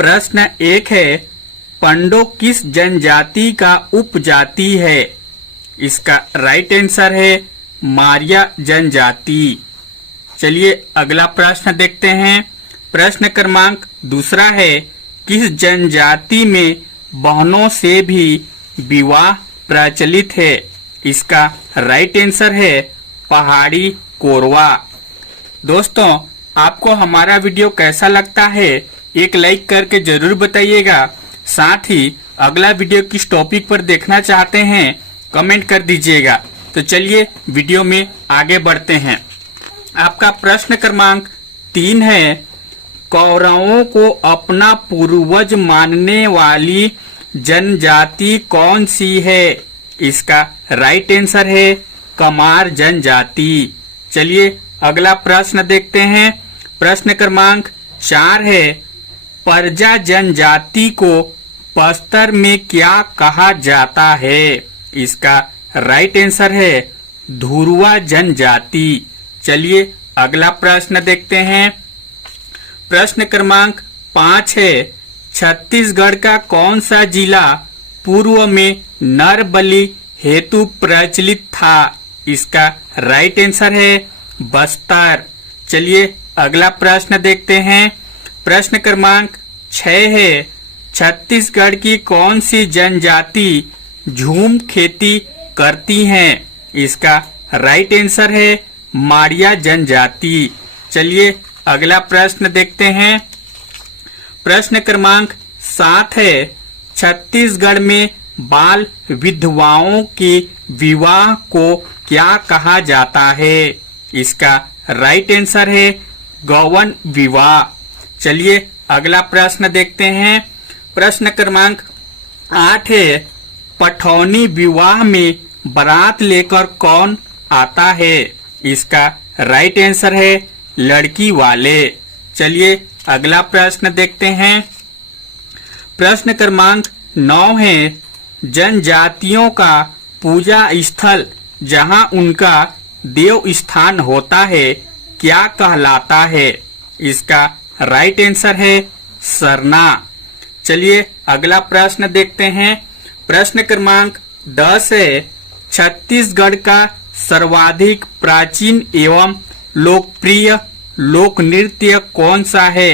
प्रश्न 1 है, पंडो किस जनजाति का उपजाति है? इसका राइट आंसर है मारिया जनजाति। चलिए अगला प्रश्न देखते हैं। प्रश्न क्रमांक 2 है, किस जनजाति में बहनों से भी विवाह प्रचलित है? इसका राइट आंसर है पहाड़ी कोरवा। दोस्तों, आपको हमारा वीडियो कैसा लगता है एक लाइक करके जरूर बताइएगा। साथ ही अगला वीडियो किस टॉपिक पर देखना चाहते हैं कमेंट कर दीजिएगा। तो चलिए वीडियो में आगे बढ़ते हैं। आपका प्रश्न क्रमांक 3 है, कौरवों को अपना पूर्वज मानने वाली जनजाति कौन सी है? इसका राइट आंसर है कमार जनजाति। चलिए अगला प्रश्न देखते हैं। प्रश्न क्रमांक 4 है, परजा जनजाति को बस्तर में क्या कहा जाता है? इसका राइट आंसर है धुरवा जनजाति। चलिए अगला प्रश्न देखते हैं। प्रश्न क्रमांक 5 है, छत्तीसगढ़ का कौन सा जिला पूर्व में नर बलि हेतु प्रचलित था? इसका राइट आंसर है बस्तर। चलिए अगला प्रश्न देखते हैं। प्रश्न क्रमांक 6 है, छत्तीसगढ़ की कौन सी जनजाति झूम खेती करती हैं? इसका राइट आंसर है मारिया जनजाति। चलिए अगला प्रश्न देखते हैं। प्रश्न क्रमांक 7 है, छत्तीसगढ़ में बाल विधवाओं के विवाह को क्या कहा जाता है? इसका राइट आंसर है गौवन विवाह। चलिए अगला प्रश्न देखते हैं। प्रश्न क्रमांक 8 है, पठौनी विवाह में बारात लेकर कौन आता है? इसका राइट आंसर है लड़की वाले। चलिए अगला प्रश्न देखते हैं। प्रश्न क्रमांक 9 है, जनजातियों का पूजा स्थल जहां उनका देव स्थान होता है क्या कहलाता है? इसका राइट आंसर है सरना। चलिए अगला प्रश्न देखते हैं। प्रश्न क्रमांक 10 है, छत्तीसगढ़ का सर्वाधिक प्राचीन एवं लोकप्रिय लोक नृत्य कौन सा है?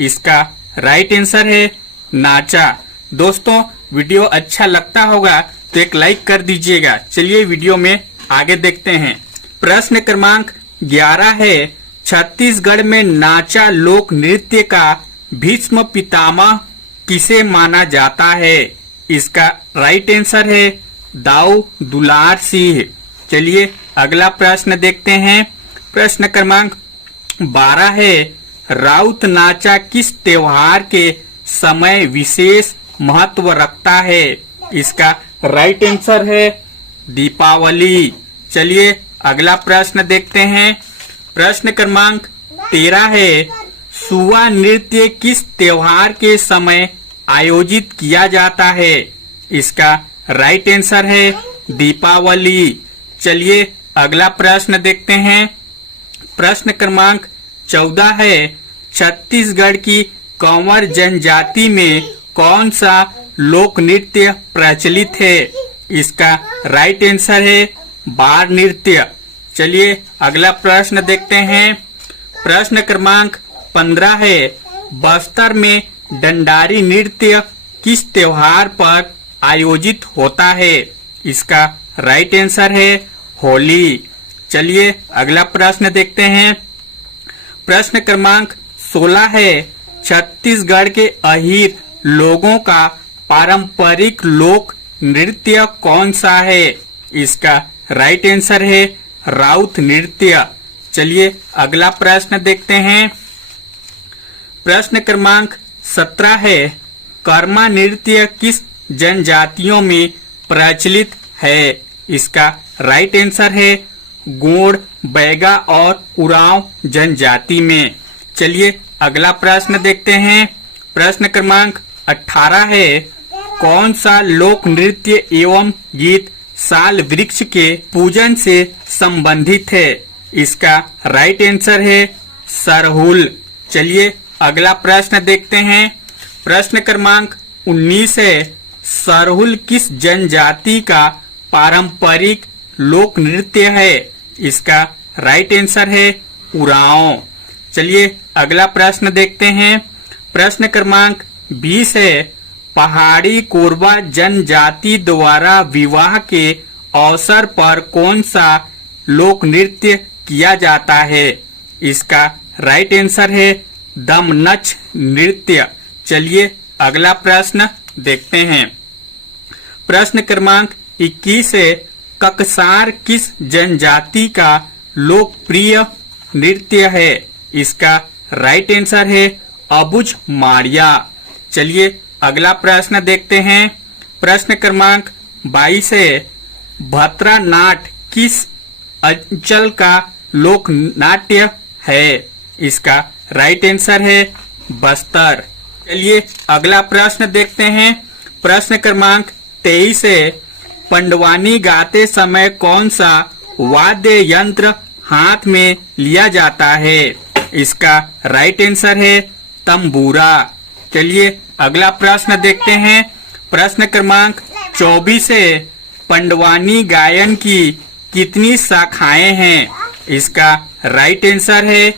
इसका राइट आंसर है नाचा। दोस्तों, वीडियो अच्छा लगता होगा तो एक लाइक कर दीजिएगा। चलिए वीडियो में आगे देखते हैं। प्रश्न क्रमांक 11 है, छत्तीसगढ़ में नाचा लोक नृत्य का भीष्म पितामह किसे माना जाता है? इसका राइट आंसर है दाऊ दुलार सिंह। चलिए अगला प्रश्न देखते हैं। प्रश्न क्रमांक 12 है, राउत नाचा किस त्योहार के समय विशेष महत्व रखता है? इसका राइट आंसर है दीपावली। चलिए अगला प्रश्न देखते हैं। प्रश्न क्रमांक 13 है, सुआ नृत्य किस त्योहार के समय आयोजित किया जाता है? इसका राइट आंसर है दीपावली। चलिए अगला प्रश्न देखते हैं। प्रश्न क्रमांक 14 है, छत्तीसगढ़ की कंवर जनजाति में कौन सा लोक नृत्य प्रचलित है? इसका राइट आंसर है बार नृत्य। चलिए अगला प्रश्न देखते हैं। प्रश्न क्रमांक 15 है, बस्तर में डंडारी नृत्य किस त्योहार पर आयोजित होता है? इसका राइट आंसर है होली। चलिए अगला प्रश्न देखते हैं। प्रश्न क्रमांक 16 है, छत्तीसगढ़ के अहीर लोगों का पारंपरिक लोक नृत्य कौन सा है? इसका राइट आंसर है राउत नृत्य। चलिए अगला प्रश्न देखते हैं। प्रश्न क्रमांक 17 है, कर्मा नृत्य किस जनजातियों में प्रचलित है? इसका राइट आंसर है गोंड, बैगा और उरांव जनजाति में। चलिए अगला प्रश्न देखते हैं। प्रश्न क्रमांक 18 है, कौन सा लोक नृत्य एवं गीत साल वृक्ष के पूजन से संबंधित है? इसका राइट आंसर है सरहुल। चलिए अगला प्रश्न देखते हैं। प्रश्न क्रमांक 19 है, सरहुल किस जनजाति का पारंपरिक लोक नृत्य है? इसका राइट आंसर है उरांव। चलिए अगला प्रश्न देखते हैं। प्रश्न क्रमांक 20 है, पहाड़ी कोरबा जनजाति द्वारा विवाह के अवसर पर कौन सा लोक नृत्य किया जाता है? इसका राइट आंसर है दमनच नृत्य। चलिए अगला प्रश्न देखते हैं। प्रश्न क्रमांक 21 है, ककसार किस जनजाति का लोकप्रिय नृत्य है? इसका राइट आंसर है अबुझ मारिया। चलिए अगला प्रश्न देखते हैं। प्रश्न क्रमांक 22 है, भत्रा नाट किस अंचल का लोक नाट्य है? इसका राइट आंसर है बस्तर। चलिए अगला प्रश्न देखते हैं। प्रश्न क्रमांक 23 है, पंडवानी गाते समय कौन सा वाद्य यंत्र हाथ में लिया जाता है? इसका राइट आंसर है तंबूरा। चलिए अगला प्रश्न देखते हैं। प्रश्न क्रमांक 24 है, पंडवानी गायन की कितनी शाखाएं हैं? इसका राइट आंसर है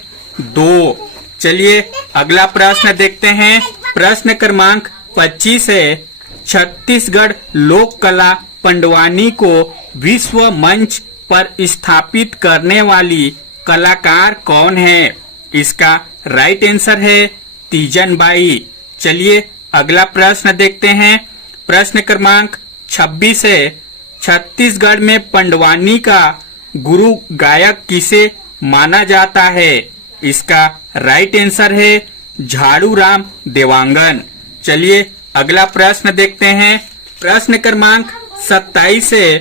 2। चलिए अगला प्रश्न देखते हैं। प्रश्न क्रमांक 25 है, छत्तीसगढ़ लोक कला पंडवानी को विश्व मंच पर स्थापित करने वाली कलाकार कौन है? इसका राइट आंसर है तीजन बाई। चलिए अगला प्रश्न देखते हैं। प्रश्न क्रमांक 26 है, छत्तीसगढ़ में पंडवानी का गुरु गायक किसे माना जाता है? इसका राइट आंसर है झाड़ू राम देवांगन। चलिए अगला प्रश्न देखते हैं। प्रश्न क्रमांक 27 है,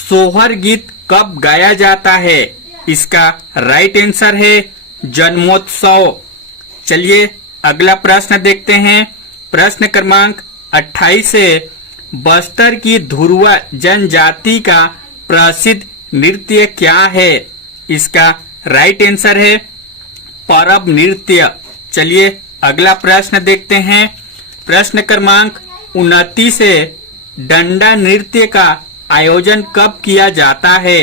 सोहर गीत कब गाया जाता है? इसका राइट आंसर है जन्मोत्सव। चलिए अगला प्रश्न देखते हैं। प्रश्न क्रमांक 28 है, बस्तर की धुरवा जनजाति का प्रसिद्ध नृत्य क्या है? इसका राइट आंसर है परब नृत्य। चलिए अगला प्रश्न देखते हैं। प्रश्न क्रमांक 29 है, डंडा नृत्य का आयोजन कब किया जाता है?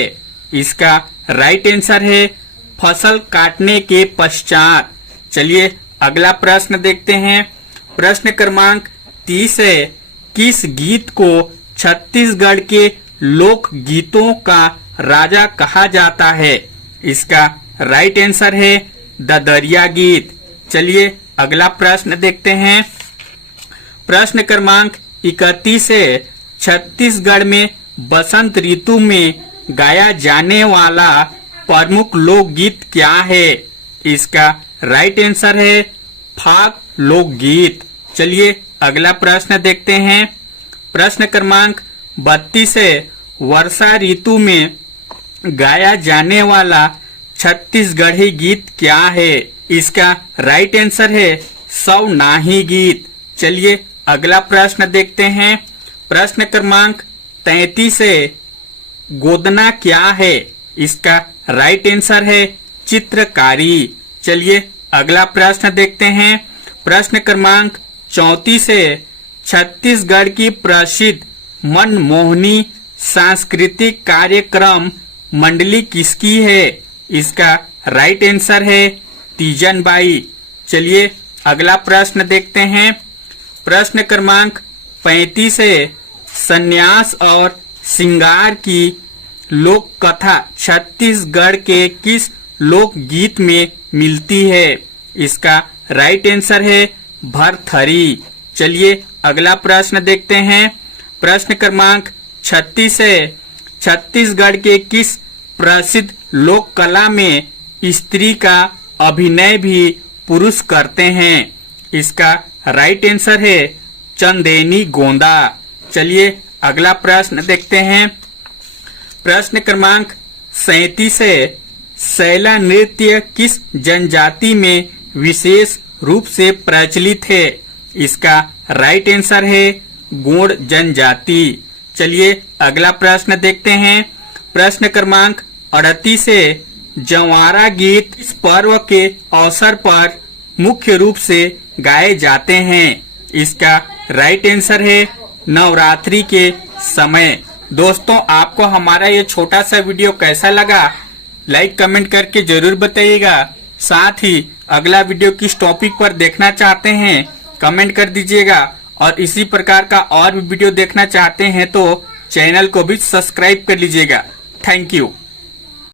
इसका राइट आंसर है फसल काटने के पश्चात। चलिए अगला प्रश्न देखते हैं। प्रश्न क्रमांक 30 है, किस गीत को छत्तीसगढ़ के लोक गीतों का राजा कहा जाता है? इसका राइट आंसर है ददरिया गीत। चलिए अगला प्रश्न देखते हैं। प्रश्न क्रमांक 31 है, छत्तीसगढ़ में बसंत ऋतु में गाया जाने वाला प्रमुख लोकगीत क्या है? इसका राइट आंसर है फाग लोकगीत। चलिए अगला प्रश्न देखते हैं। प्रश्न क्रमांक 32 है, वर्षा ऋतु में गाया जाने वाला छत्तीसगढ़ी गीत क्या है? इसका राइट आंसर है सवनाही गीत। चलिए अगला प्रश्न देखते हैं। प्रश्न क्रमांक 33 है, गोदना क्या है? इसका राइट आंसर है चित्रकारी। चलिए अगला प्रश्न देखते हैं। प्रश्न क्रमांक 34 है, छत्तीसगढ़ की प्रसिद्ध मनमोहनी सांस्कृतिक कार्यक्रम मंडली किसकी है? इसका राइट आंसर है तीजन बाई। चलिए अगला प्रश्न देखते हैं। प्रश्न क्रमांक 35 है, संन्यास और श्रृंगार की लोक कथा छत्तीसगढ़ के किस लोक गीत में मिलती है? इसका राइट आंसर है भरथरी। चलिए अगला प्रश्न देखते हैं। प्रश्न क्रमांक 36 है, छत्तीसगढ़ के किस प्रसिद्ध लोक कला में स्त्री का अभिनय भी पुरुष करते हैं? इसका राइट आंसर है चंदेनी गोंदा। चलिए अगला प्रश्न देखते हैं। प्रश्न क्रमांक 37 है, सैला नृत्य किस जनजाति में विशेष रूप से प्रचलित है? इसका राइट आंसर है गोंड जनजाति। चलिए अगला प्रश्न देखते हैं। प्रश्न क्रमांक 38 है, जवारा गीत इस पर्व के अवसर पर मुख्य रूप से गाए जाते हैं? इसका राइट आंसर है नवरात्रि के समय। दोस्तों, आपको हमारा ये छोटा सा वीडियो कैसा लगा, लाइक कमेंट करके जरूर बताइएगा। साथ ही अगला वीडियो किस टॉपिक पर देखना चाहते हैं कमेंट कर दीजिएगा, और इसी प्रकार का और भी वीडियो देखना चाहते हैं तो चैनल को भी सब्सक्राइब कर लीजिएगा। Thank you.